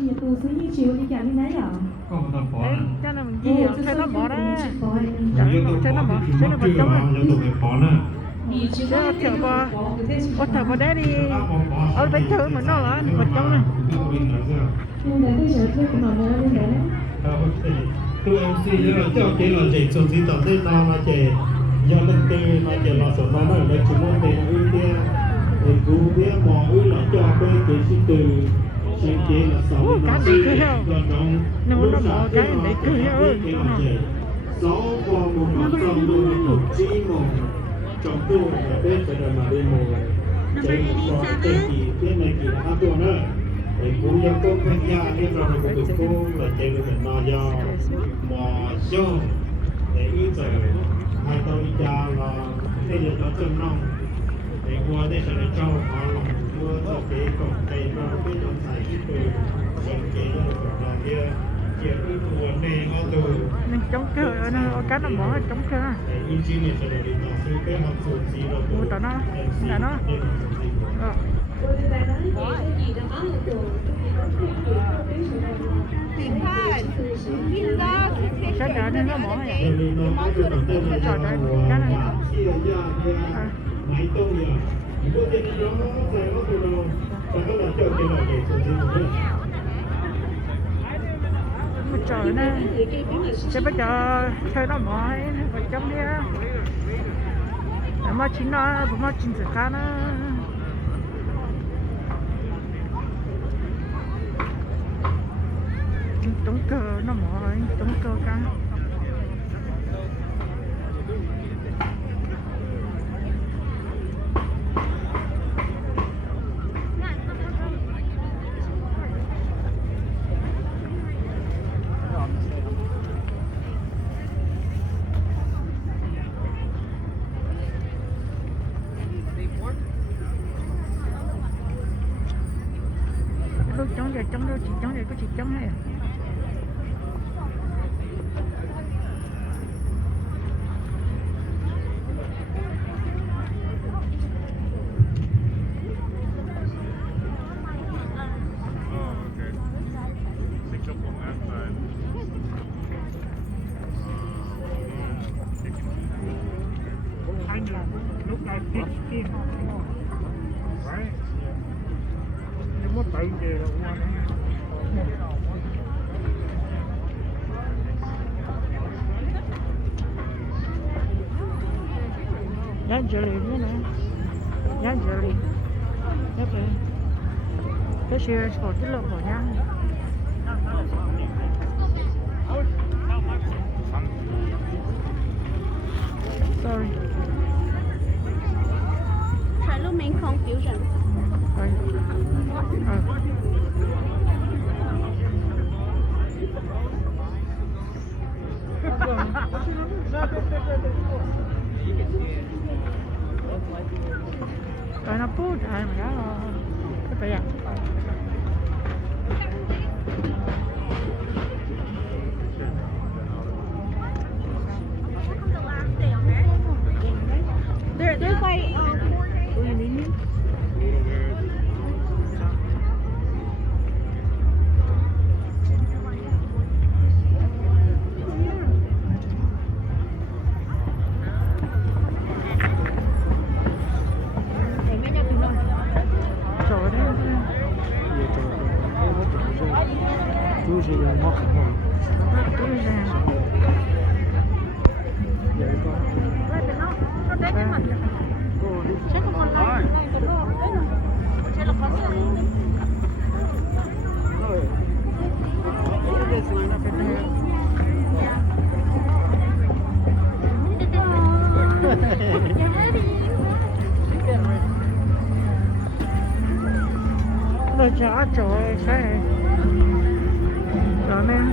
nhiệt độ dưới như chiều đi cả như nãy à? Không tao khó đấy nè. cho nên mình gì chơi nó bỏ đó Nếu tôi chơi nó có bỏ thì chơi chúng nó nó bỏ chưa trong vào, này nếu tôi phải khó nè. chơi nó thở bò ô thở bò đấy đi ở bên thở mà nó là bỏ trong này Nhưng đấy bây giờ tôi cũng nói lên đấy. Tôi MC là cho cái là chị xuống gì tao thấy tao mà chị do lên tư mà chị là số nó là chúng nó tiền ưu tiên để cứu biết mò ưu là cho cái sĩ từ sinh kế là sáu năm còn trong lúc nào cái để cứ ơi sáu con một con trong đôi một chi một trong đôi là bên phải là mà bên một chạy một con tên gì tên này gì làตัวnữa để cứu cho công viên gia nên rồi của tụi cô là chạy được mình mà do mà do để ý giờ hai tàu đi cha là bây giờ nó chân nông để qua đây sẽ cho họ lòng mua cho cái cổng cây nó cái trong sài cái từ trong cái là kia chuyện cái nguồn này nó từ mình chống cơ nó cá nó bỏ chống cơ in chi này sẽ để nó sư cái học số gì rồi mua tao nó là nó cái chợ nên nó bỏ vậy chợ đây cái này máy tôi giờ có tiền nó sẽ có từ đầu và các bạn chọn cái loại để sử dụng một trời nè sẽ bây giờ chơi nó bỏ vào trong đi mà chín nó mà chín giờ cá nó chống cơ nó bỏ chống cơ cá chống giờ chống đâu chỉ chống này có chỉ chống này look like pig skin, right? Nhưng mà tự về là giá jelly nữa nè giá jelly cái xe sport cái lộn vào nhá sorry Try to make confusion. Rồi nó bút ai mà đó cái phải à There's like chú sẽ mất không? nó chả trời sẽ rồi men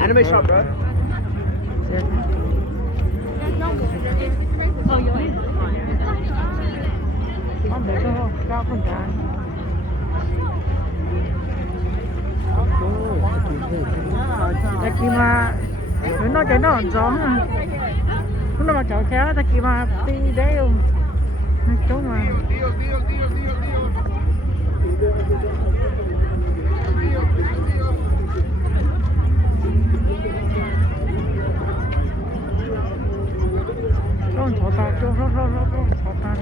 Anime shop, bro. Con để cho cao con cá. Tại khi mà nó chạy nó còn gió nữa. Nó mà chở theo tại khi mà đi đấy không. Nó chỗ mà. Con thỏ ta, con thỏ ta.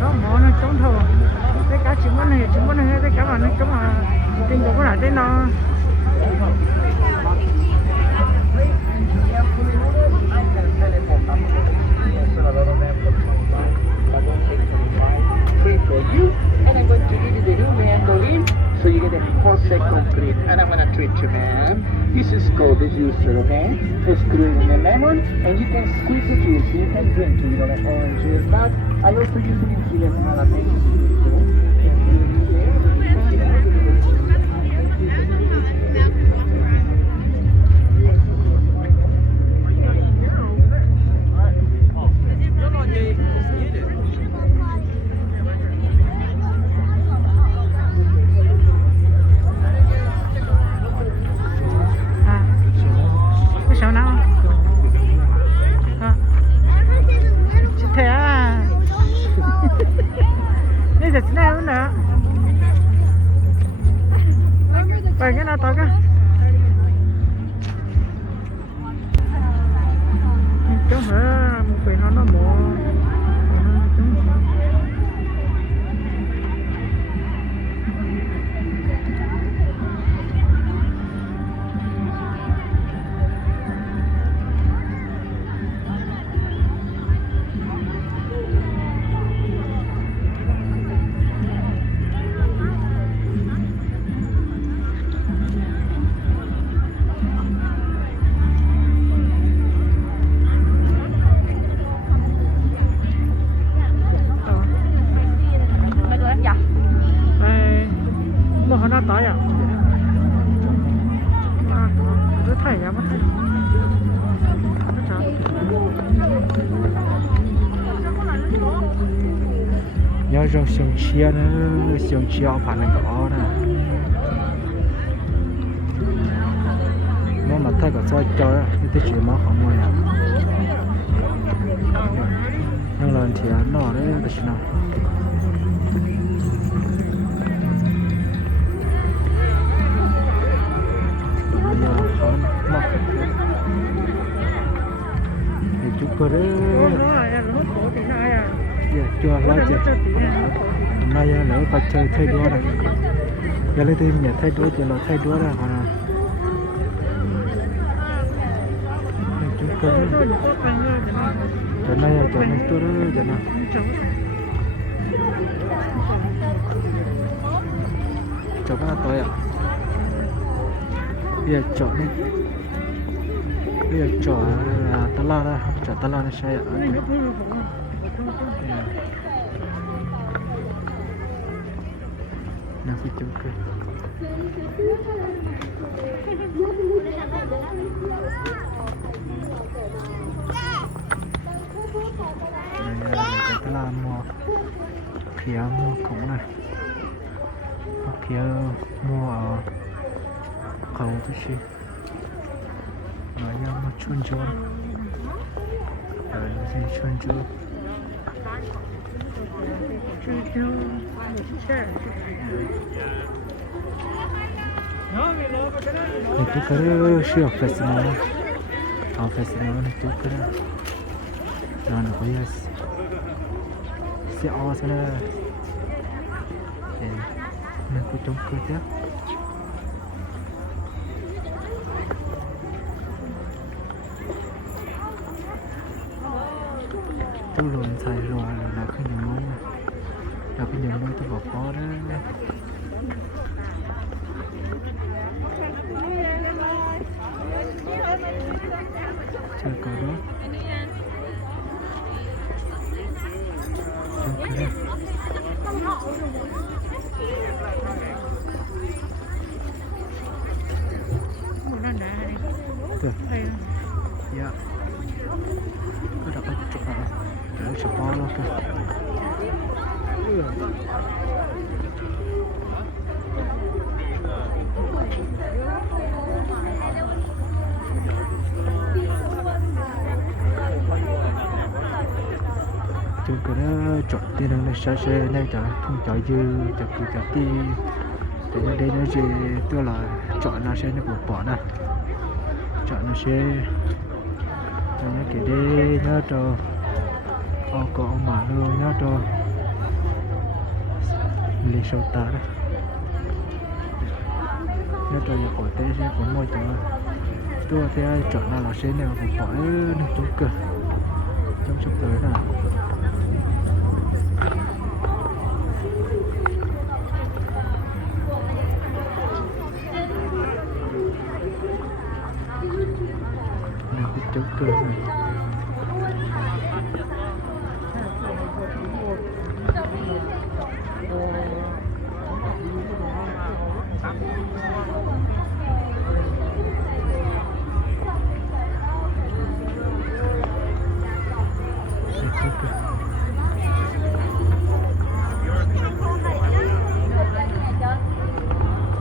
Đó món nó trống thầu. Cái cá chim này cái cá mà nó trống mà trên cổ lại trên nó. For you, and I'm going to give you the new mandolin so you get a perfect complete. And I'm going to treat you, man. This is called the juicer, okay? It's screwed in the lemon, and you can squeeze the juice. You can drink it, like orange juice. But I also use it in chili and jalapeno. Vậy cái nào tới cái chỗ hả một cái nó mò nó tới à? Tôi thấy à, mất thấy. Nhớ trong sông chia nữa, sông chia phản ảnh có nè. Nó mà thấy có sao chơi, cái chuyện mà không mua à. Nhưng lần thì nó đấy là chuyện nào? Cơ đấy, chưa lo chứ. Hôm nay lỡ phải chơi thay đua này, giờ lấy thêm nhà thay đua thì là thay đua ra còn. Cơ đấy, giờ này tôi đó giờ nào. Chọn cái nào tôi ạ? Bây giờ chọn đi. Bây giờ chọn là tala đó, chọn tala nó sẽ ạ. Nó sẽ chọn cái. Đây là cái tala mua phía mua cũng này, phía mua ở cầu cái gì. Mà một chuồn chuồn, rồi xin chuồn chuồn. Itu keren sih festival, festival itu keren. Nah, nak bias, siapa sana? Nak kucing kerja. xài rồi là cái nhiều mối là cái nhiều mối tôi bỏ có đó chơi cờ đó chơi cờ đó được dạ cứ đặt cái chụp này để chụp bao luôn kìa chúng cái đó chọn tiền này sẽ này chả không chọn dư chả cứ chả đi để đây nó chỉ tức là chọn nó sẽ nó bỏ nè chọn nó sẽ nó cái đi nó cho có mà luôn nó cho lý sâu ta đó nó cho nhiều cổ tế sẽ có môi cho tôi thì chọn là sẽ nào cũng bỏ nó chung cơ trong sắp tới nào chung cơ này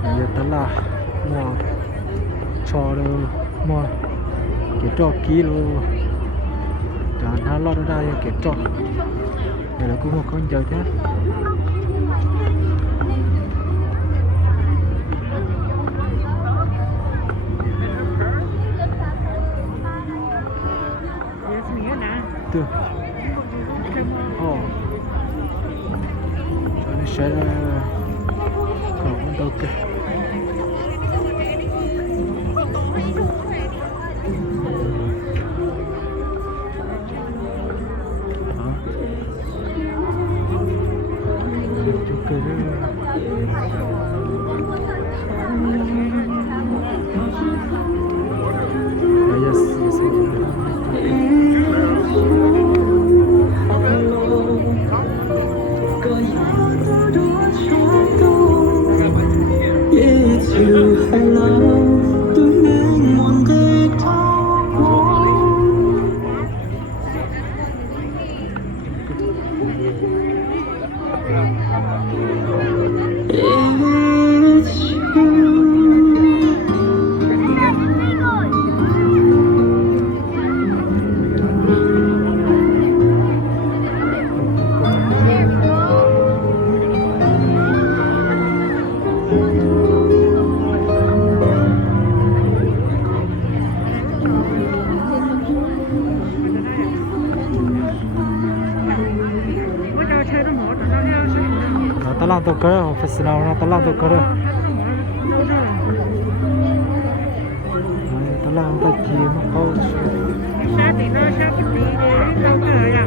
giờ ta là mua cho đâu mua cái trò kilo cho nó lo ra cái trò này là cũng một con chơi thế được cho nó sẽ còn con đâu kìa ta làm tôi cơ professional nó ta làm tôi cơ đó ta làm ta chỉ mà câu sao thì nó sao cái gì đấy đâu cười à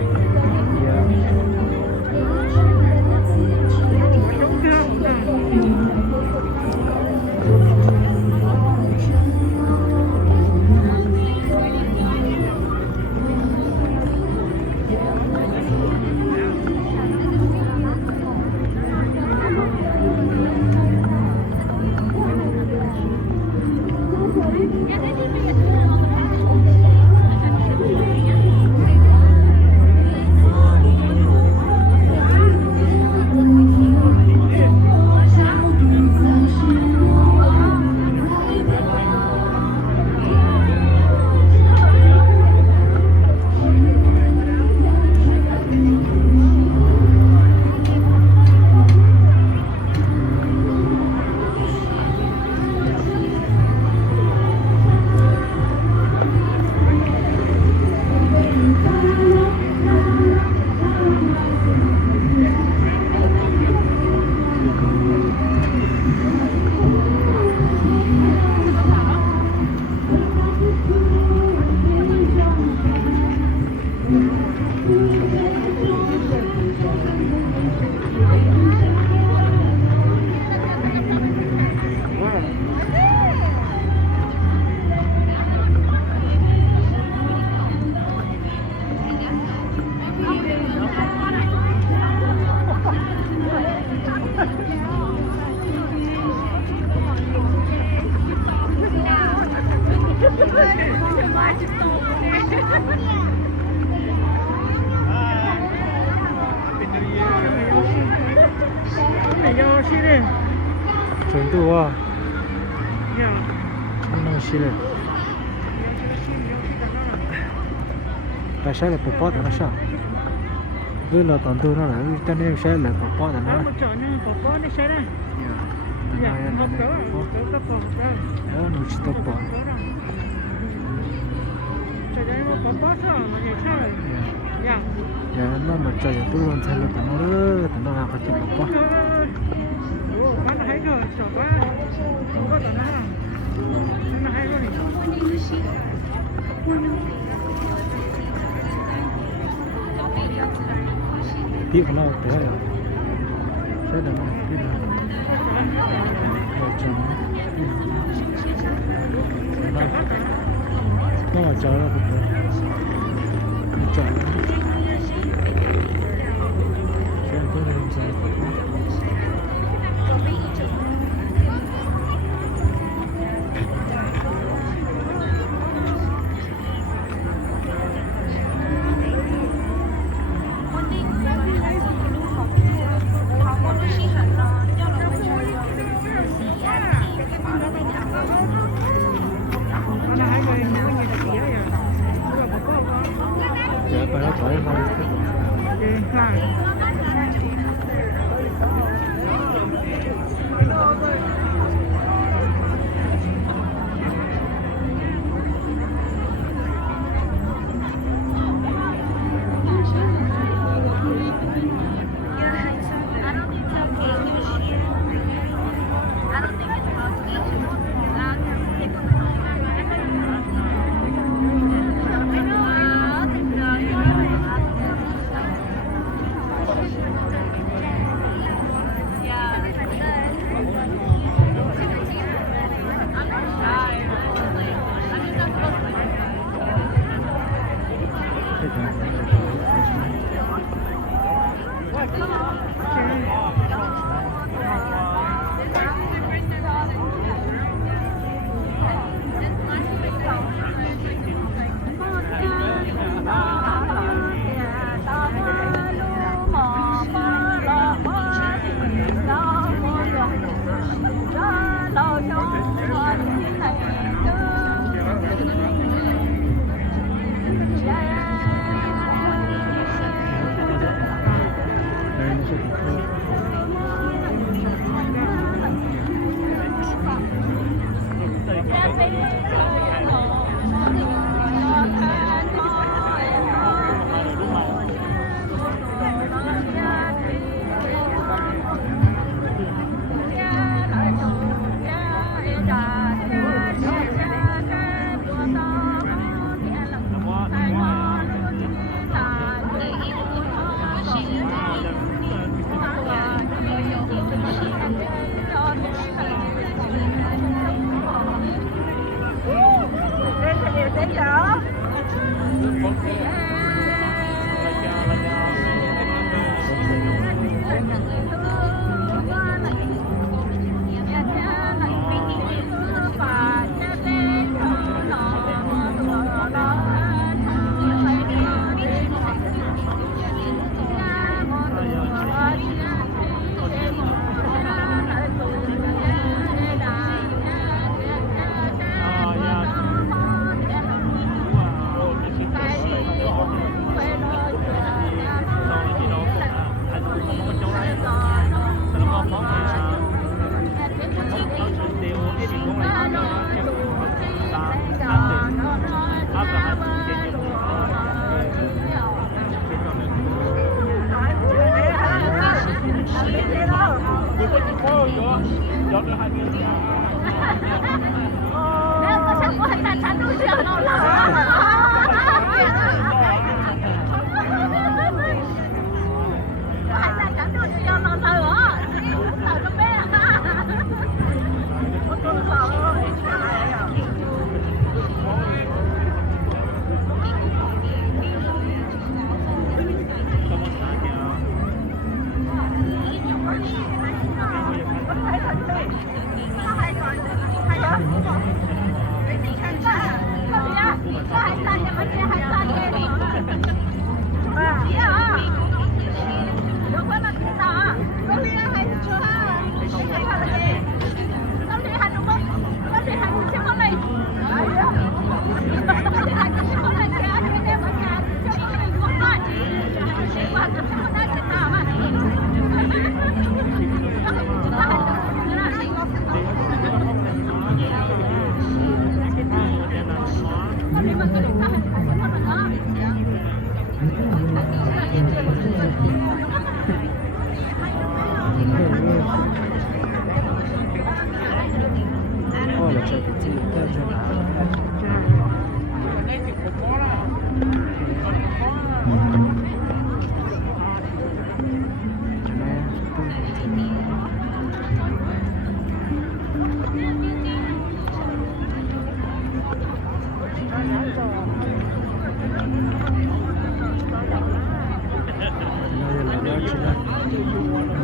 要去的，成都啊，呀，那是嘞，tại sao lại bỏ bỏ nó sao? Với là toàn tôi nó là cho nên sẽ lại bỏ bỏ nó. nó một chỗ nhưng bỏ đi xe đây, dạ, không có, có bỏ đâu, Nó chỉ tập bỏ. chỗ đây mà bỏ sao mà vậy sao? Dạ. Dạ nó mà trời tôi luôn thay là tụi nó làm phải chịu bỏ bỏ. Ủa, bán là hay rồi, sợ quá, không có tận đó, nó hay rồi. Tiếp nó thế rồi. Thế là nó tiếp là. Rồi chồng nó là trời nó trời sẽ có lên sao Nó hay rồi, nó như thế kia rồi. Nó bỏ quá. dạ phải nó khỏi thôi Hãy subscribe cho kênh Ghiền Mì Gõ để không bỏ lỡ 是的。เ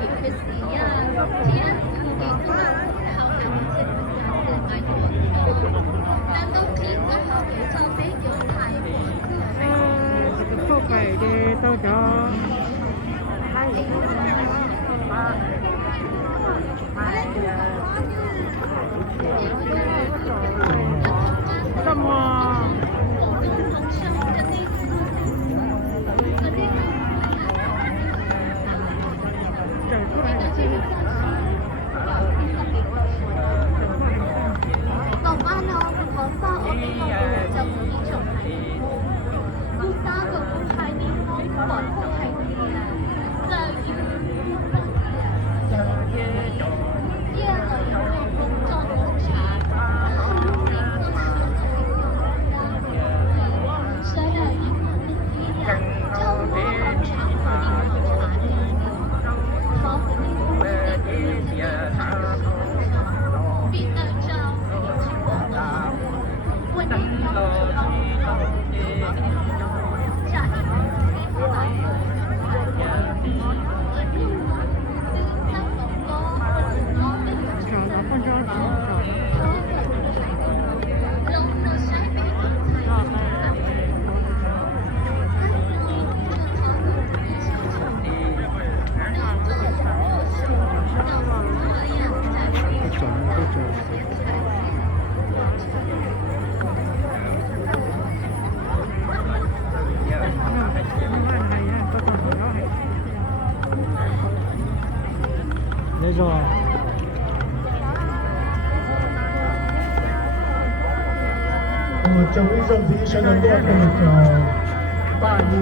也可以呀，天土地都好嘅，我知係買咗，但都見到後嘅就比較太過。cái phố này đi tao cho Come on. Còn ba nó có sao ở bên trong chồng thì chồng này lúc ta vừa cũng hai đi không bỏ không thành gì là giờ yêu yeah là yêu không cho nó trả sẽ là những cái là trong nó không trả mà đi không trả đi khó với đi không được bị tại sao chỉ bỏ quên đi trả đi cái chọn lấy rồi trong cái dòng thì sẽ là đeo được 8年。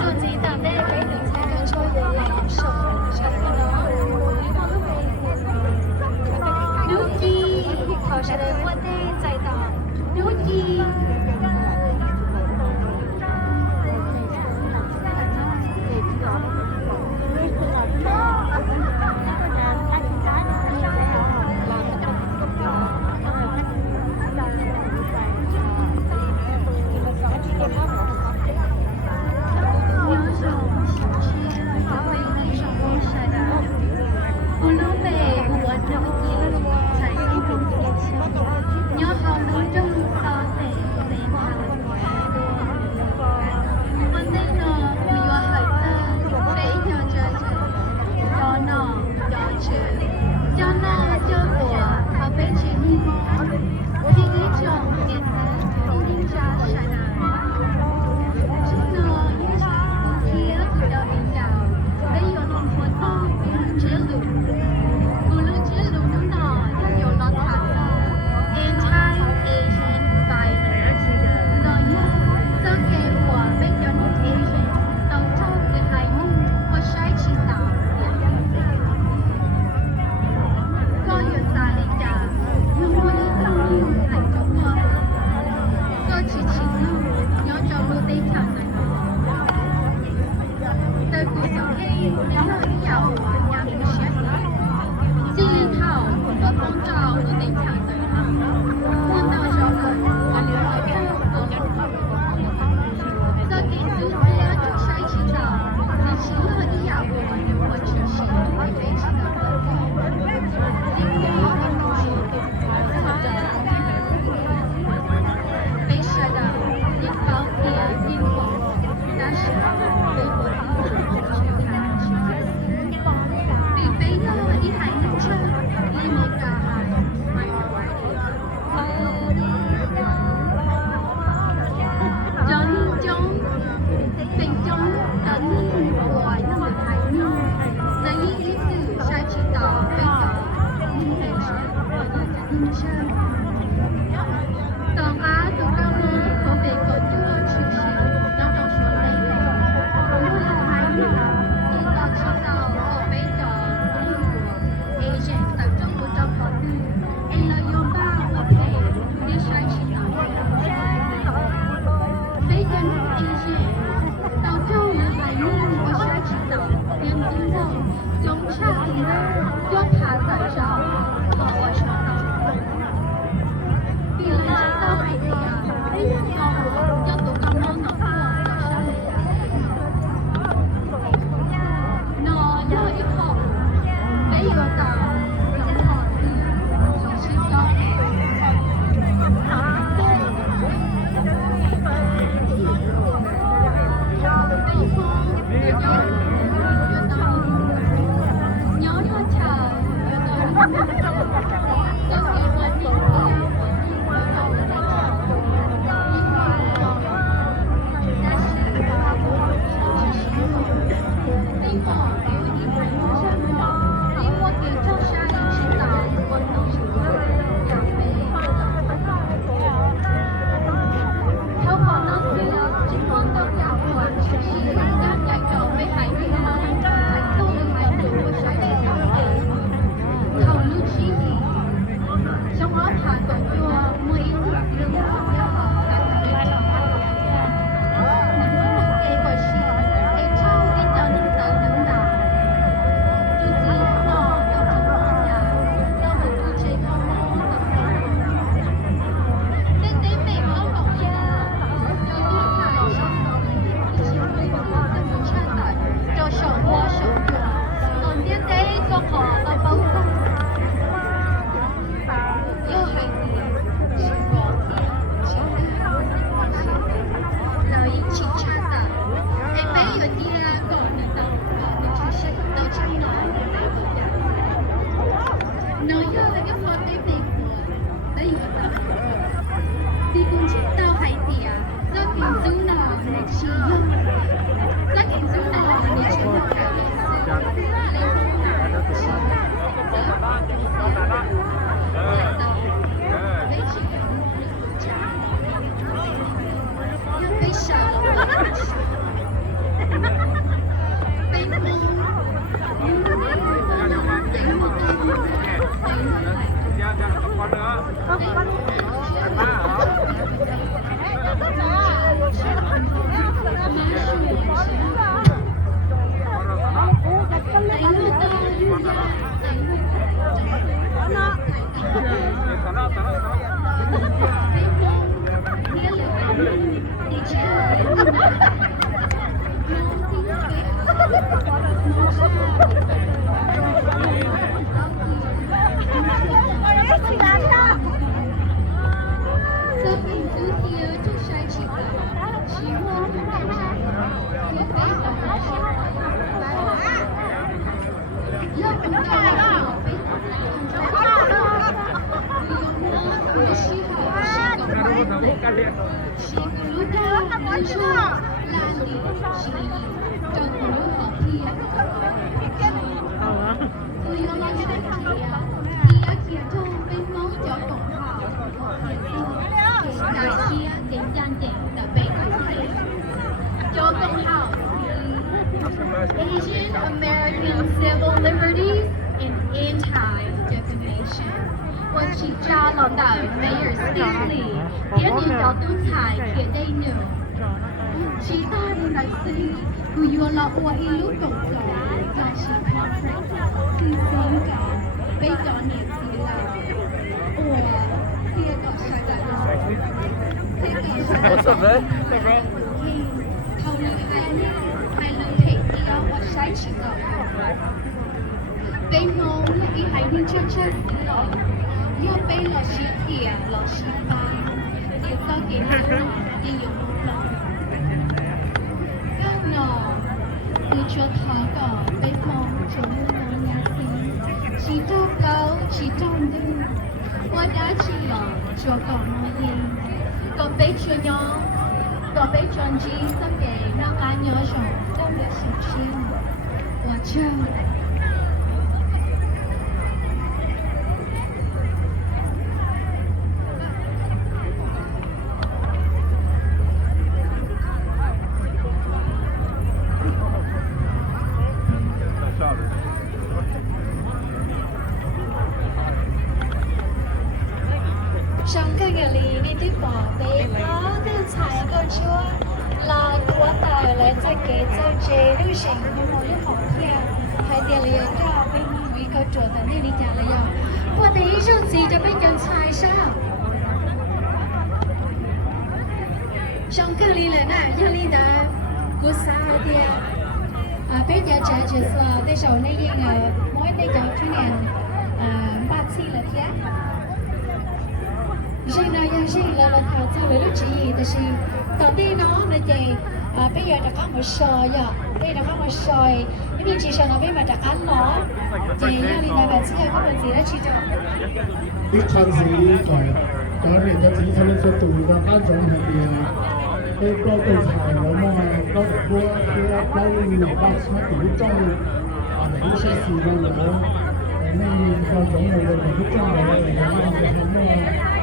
就鸡蛋呢，俾你請緊出嚟嚟熟出ลูกกี้ขอแสดงว่าได้ใจต่อลูกกี้ Hãy subscribe cho kênh Ghiền Mì Gõ để không bỏ lỡ Shikuluka, Nisho, Landi, Shini, Jokulu, Hokia. Tôi lo lo cho anh chị đã kia thu bên món cho cộng hòa đại kia đến gian tiền đã về cho cộng hòa Asian American civil liberties and anti-defamation. 我去查了到梅尔斯里，点点到都才给得牛。其他的那些，不要了我一路动作，但是 conference 是香港被当年纪了，我这个啥个这个啥个，后来还能陪到我晒起了，被弄了一海宁车车了，要被老师贴老师班，也早点了，也有了。tôi cho thọ cỏ bếp mong chúng nó nhà sinh chỉ đâu câu chỉ trong đêm qua đã chỉ lọ cho cỏ nó hình còn bếp cho nhỏ còn bếp cho chị sắp để nó cá nhỏ rồi đâu là sự chiên và chơi 上个月里你的宝贝跑的才够车，老多大来再给走这旅行我有好天，还点了要被你一个做的那里点了要，我的一手机就被人踩上。上个里了呢，要里的古啥的bây giờ trẻ chỉ là để sau này những mỗi bây giờ cho nên bác sĩ là thế rồi nào giờ gì là thảo cho với lúc chị thì gì đầu tiên nó là gì bây giờ đã có một sợi giờ bây giờ có một sợi nhưng chỉ sợ nó bây giờ đã ăn nó thì như là bác sĩ có một gì đó chị cho ít khăn gì rồi có thể cho chị thân cho tụi và các giống là gì cái có cái phải nó mà có được qua cái nhiều bác sĩ từ trong để sẽ xử lý nó nên con giống người là cái trong này là nó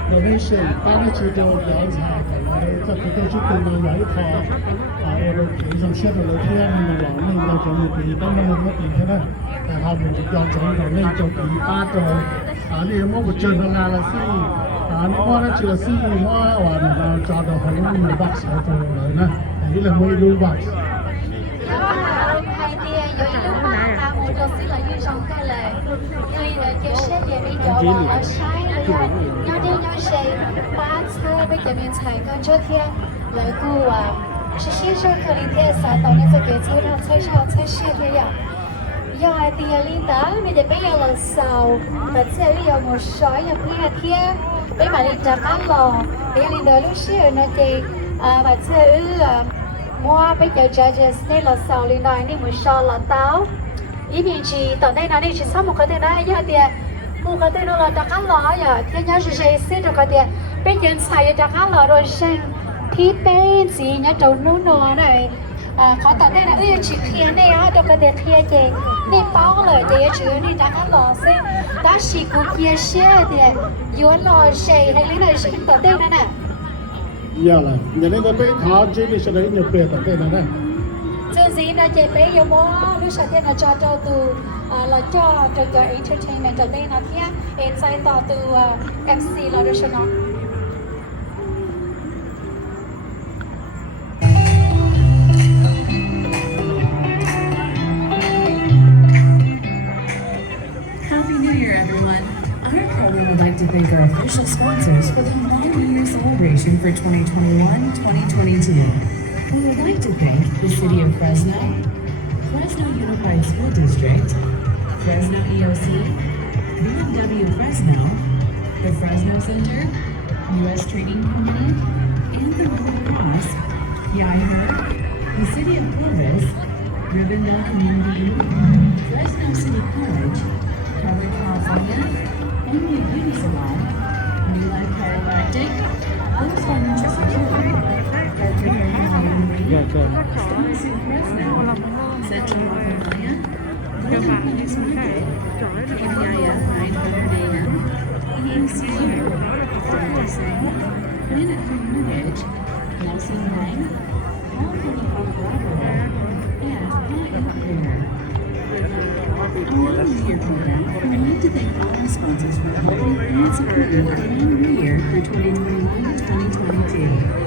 เราได้เชื่อป้าได้ชื่อโดนแล้วใช่แต่ว่าจะเป็นตัวชุดตัวใหญ่พอเราถึงจะเชื่อเราเที่ยงมันหล่อเล่นเราจะมีปีต้องมาลงมาอีกแค่นั้นแต่เราเหมือนจะยอมจะเราเล่นจนปีป้าโตนี่มั่วเจอทำงานละสิมั่วนั่นเชื่อสิมั่วว่าเราจอดเราคนนี้มันบักสาวตัวเลยนะแต่ที่เราไม่รู้บักhai tia rồi lúc mà cả một đồ xí là như trong cái lời rồi là kiểu xe điện đi chỗ ở sai rồi nhau đi nhau xe ba xe bây giờ mình xài con chỗ thiên lời cu是先生可能天啥到你这个车上车上车xe thiên呀giờ tia linh đó mình để bây giờ là sao và xe đi ở một sỏi nhập kia thiên bây giờ linh chặt ăn lò bây giờ linh đó lúc xe nó thì và xe mua bây giờ judges nên là sau lên đây nên mới so là táo ý mình chỉ tại đây nó đi chỉ sau một cái tên đấy giờ thì một cái tên đó là đặc ăn lò giờ thì nhớ sẽ sẽ được cái tiền bây giờ xài đặc ăn lò rồi xem thì bên gì nhớ trâu nô này khó tại đây là chỉ kia này á được cái tiền kia chị đi bao lời chị chữ đi đặc ăn lò xem đã chỉ có kia xe thì yếu lò xe hay lấy này sẽ tại đây nữa nè giờ là giờ này tôi biết họ chỉ đi sẽ lấy nhiều tiền tại đây này chương gì là chị bé yêu mua lúc sau tiên là cho từ là cho entertainment ở đây là thế em saiต่อtừ MC là được sao nó Happy New Year, everyone. Our program would like to thank our official sponsors for the long New Year celebration for 2021-2022. We would like to thank the City of Fresno, Fresno Unified School District, Fresno EOC, BMW Fresno, the Fresno Center, U.S. Trading Company, and the Red Cross, YIHER, the City of Clovis, Rivendell Community, Fresno City College, Covered California, Only Beauty Salon, New Life Chiropractic, All financial security. Partner Airline Dạ trời. Stanley Fresno, Central Alabama, Golden Phoenix Market, KPIF 900 AM, EMC Delta Sign, Planet Mortgage, Nelson Bank, California Bravo, and Hyatt Air. On the New Year program, we would like to thank all our sponsors for helping and supporting our New Year for 2021-2022.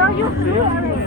Thank you.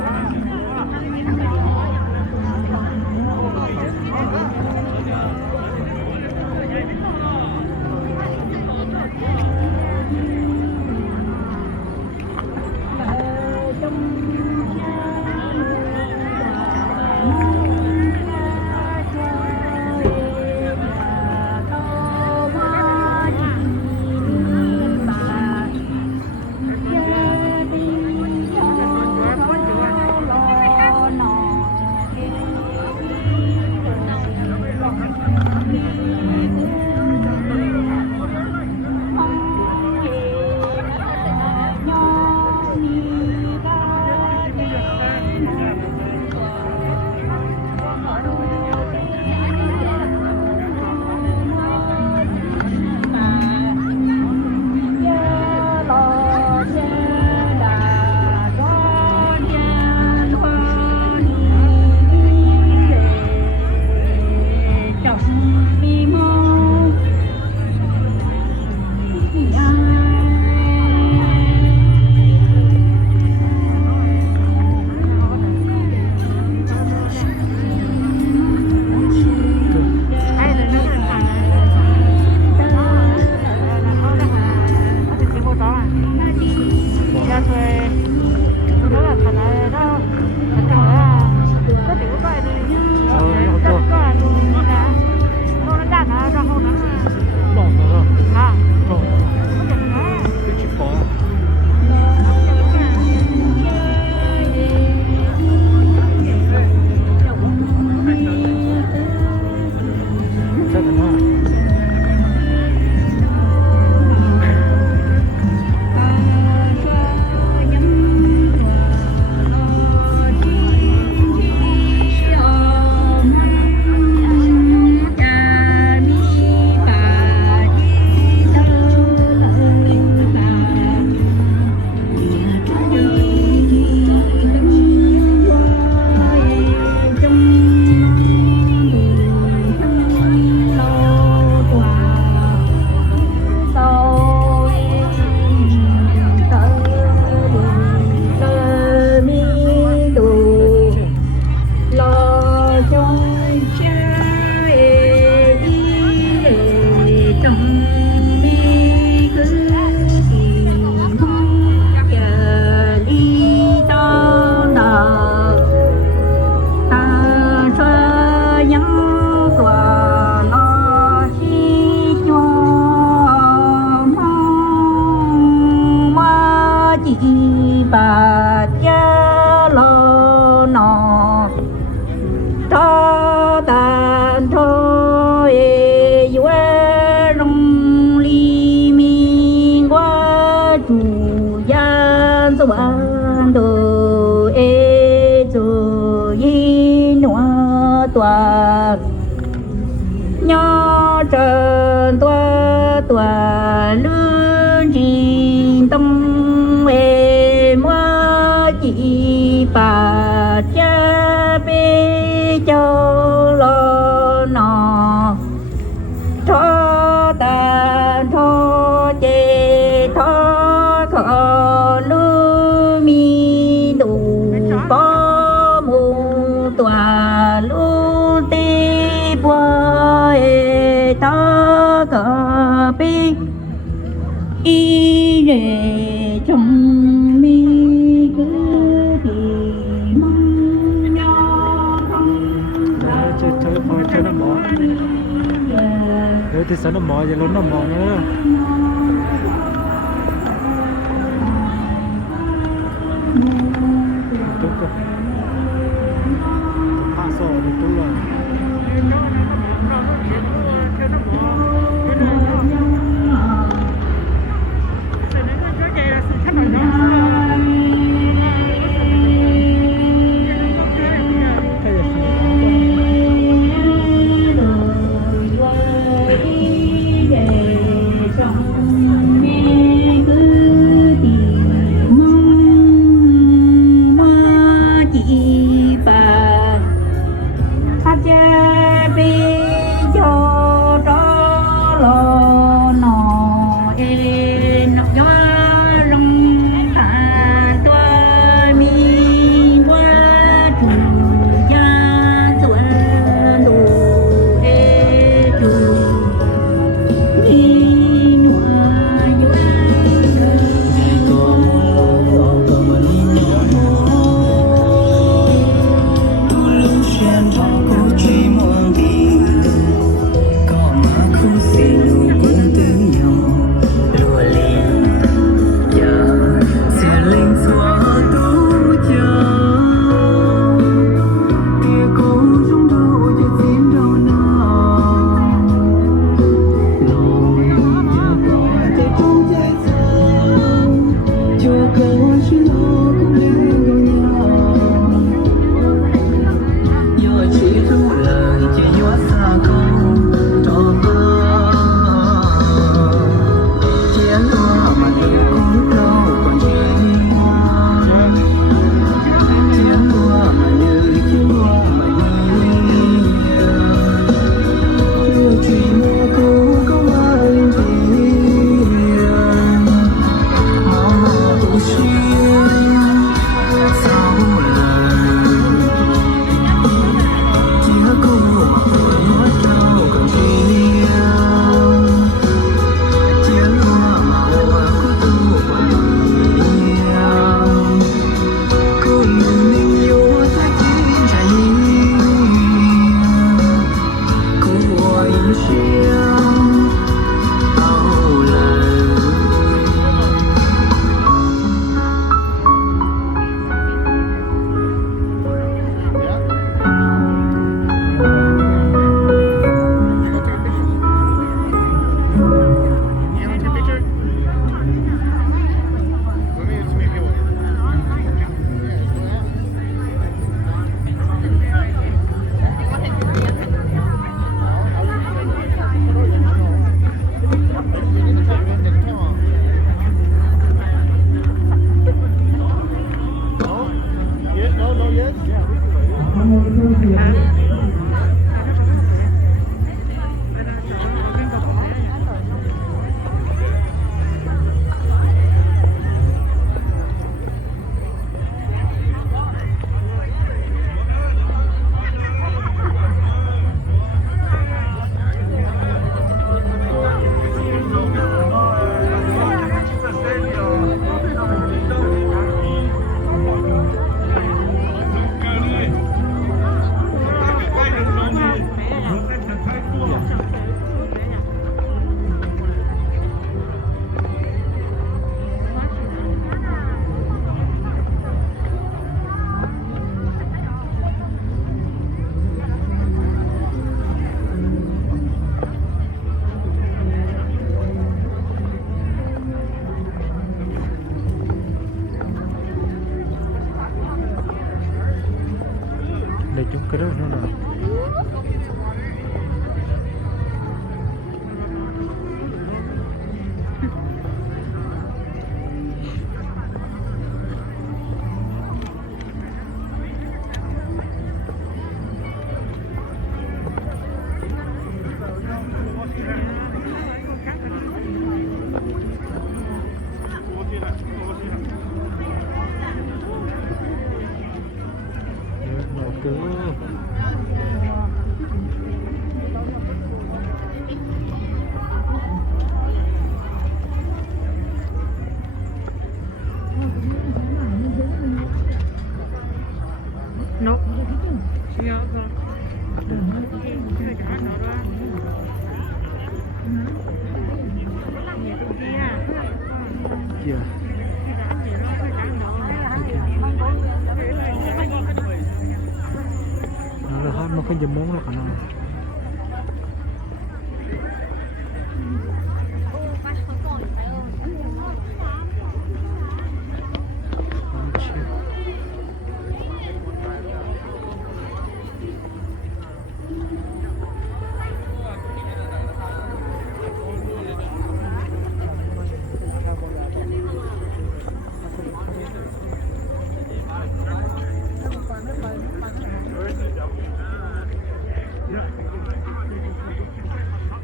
tòa nhỏ trơn tòa lư trình tâm về mua chỉ bà cha bê châu lo nọ cho ta cho chê thọ khờ lư mi đủ bó mù tòa lư tê bùa ê thọ khờ bê y rề trong mi cứ thì mong nhau không chơi nó mỏ thì sao nó mỏ vậy nó mỏ nữa tốt cơ pha sò thì tốt rồi để chúng cái đó nó là cứ Nope. Yeah, kia nó là hết nó không dám món rồi cả nó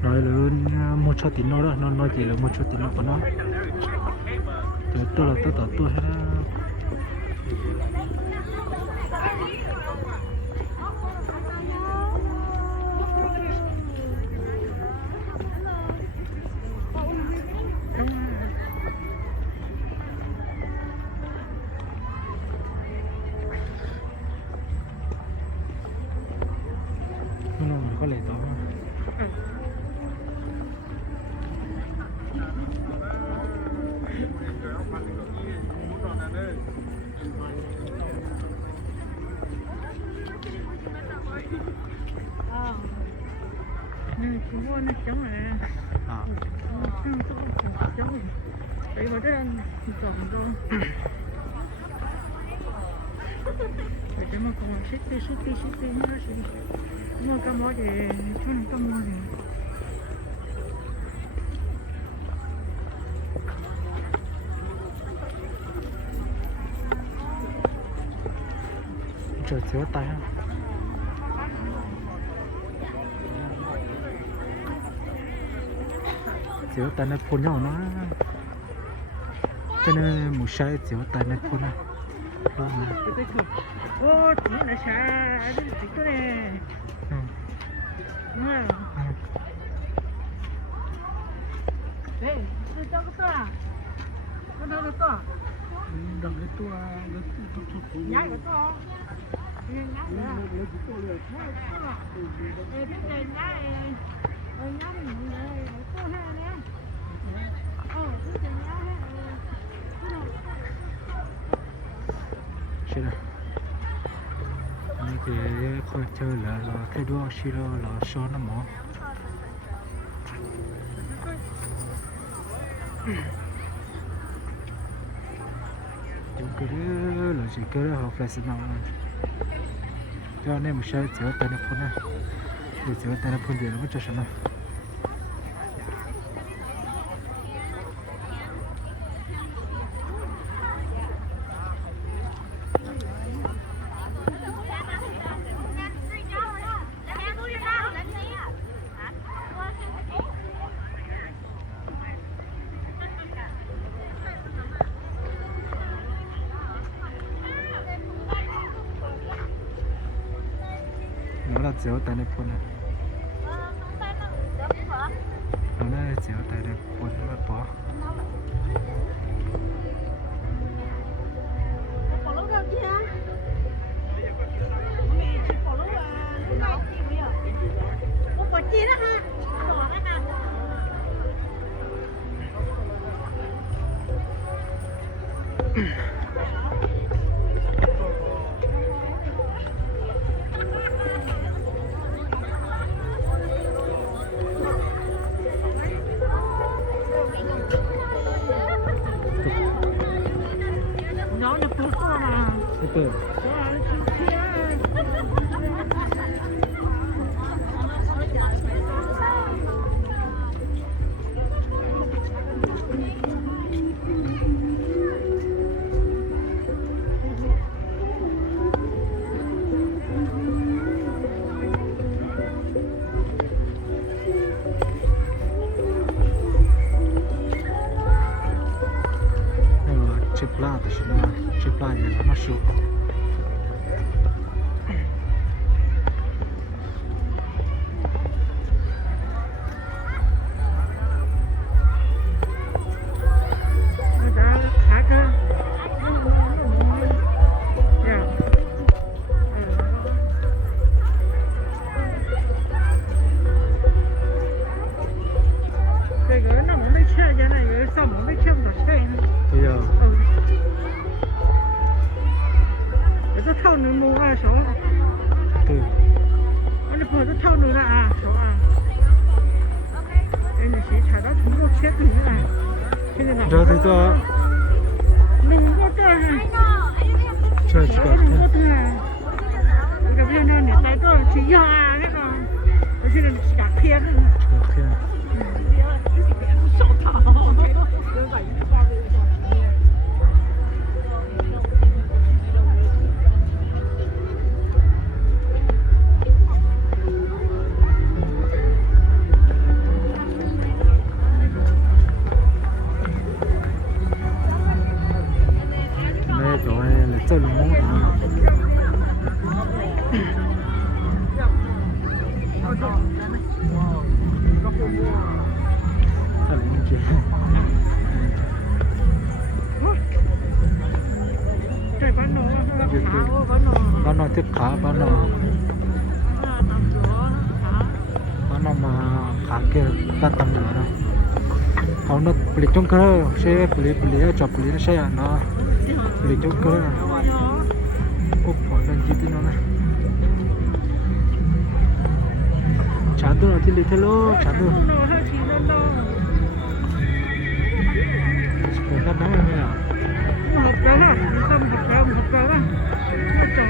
nói lớn một chút tiếng nó đó nó nói chỉ là một chút tiếng nó của nó tôi là tôi hết nó có lẽ đó trời thiếu tay thiếu tay nó phun nhau nó cho nên một sai thiếu tay nó phun này lo mà ô chỉ là xa chỉ có nè đây tôi cho cái to có đâu cái to đằng cái tua nhái cái to nhái nữa cái này nhái nhái mình này có hai nè cái nhái Chị này cái coi chơi là cái đua xí đó là số nó mỏ chúng cái đó là chỉ cái đó học lại sinh nào cho nên một số chữa tay nó phun này để chữa tay nó phun gì nó mới cho sao nó là chéo tay này phun này nó là chéo tay này phun nó bỏ Super. Chipla, to się na chiplanie na maszu. 这套能摸啊手，对，我那婆子套能了啊手啊，哎，那谁踩到土豆切土了，现在哪？然后这个能过这儿，这几个能过这儿，我这边那你在这儿去压那个，我现在下偏了。OK，手套。那叫来这里蒙的嘛，这里蒙姐，这班农啊，那个茶哦，班农。班农tiếp khá班农mà khá kia ta tầm nữa đó, họ nó beli trong cơ, xe beli cho beli nó xe nó beli trong cơ, ốp họ đang chỉ tin nó này, chả tôi là thì lấy thế lô, chả tôi, còn ta nói là học đó là không học đó, học đó là nó trồng